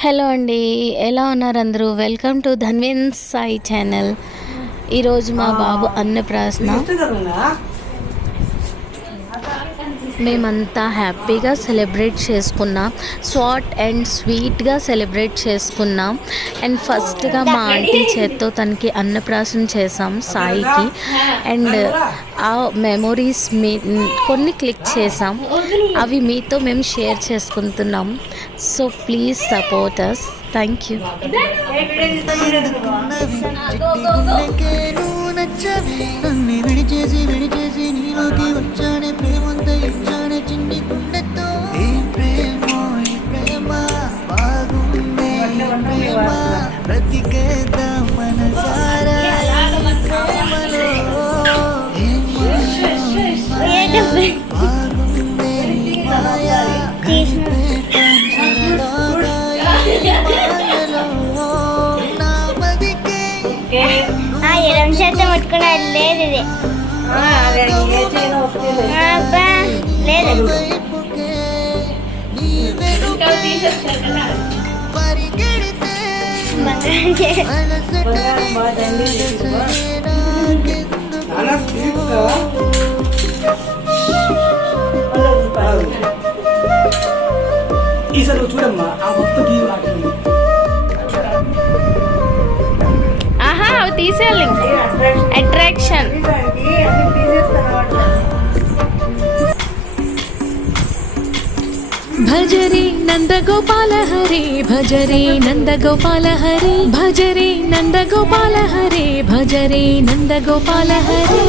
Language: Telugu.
హలో అండి, ఎలా ఉన్నారు అందరూ? Welcome to Dhanvin's Sai channel. ఈరోజు మా బాబు అన్నప్రాసన. మేమంతా హ్యాపీగా సెలబ్రేట్ చేసుకున్నాం, షార్ట్ అండ్ స్వీట్గా సెలబ్రేట్ చేసుకున్నాం. అండ్ ఫస్ట్గా మా ఆంటీ చేత్తో తనకి అన్నప్రాసన చేసాం సాయికి. అండ్ ఆ మెమొరీస్ కొన్ని క్లిక్ చేసాం, అవి మీతో మేము షేర్ చేసుకుంటున్నాం. So please support us. Thank you. ఎడం చేత ముట్టుకున్నది లేదు, ఇది లేదు. ఈసారి చూడమ్మా, ఆ మొత్తం టీవీ రాకుండా అవి తీసేయాలి. అట్రాక్షన్. భజరే నందగోపాల హరే, భజరే నందగోపాల హరే, భజరే నందగోపాల హరే, భజరే నందగోపాల హరే.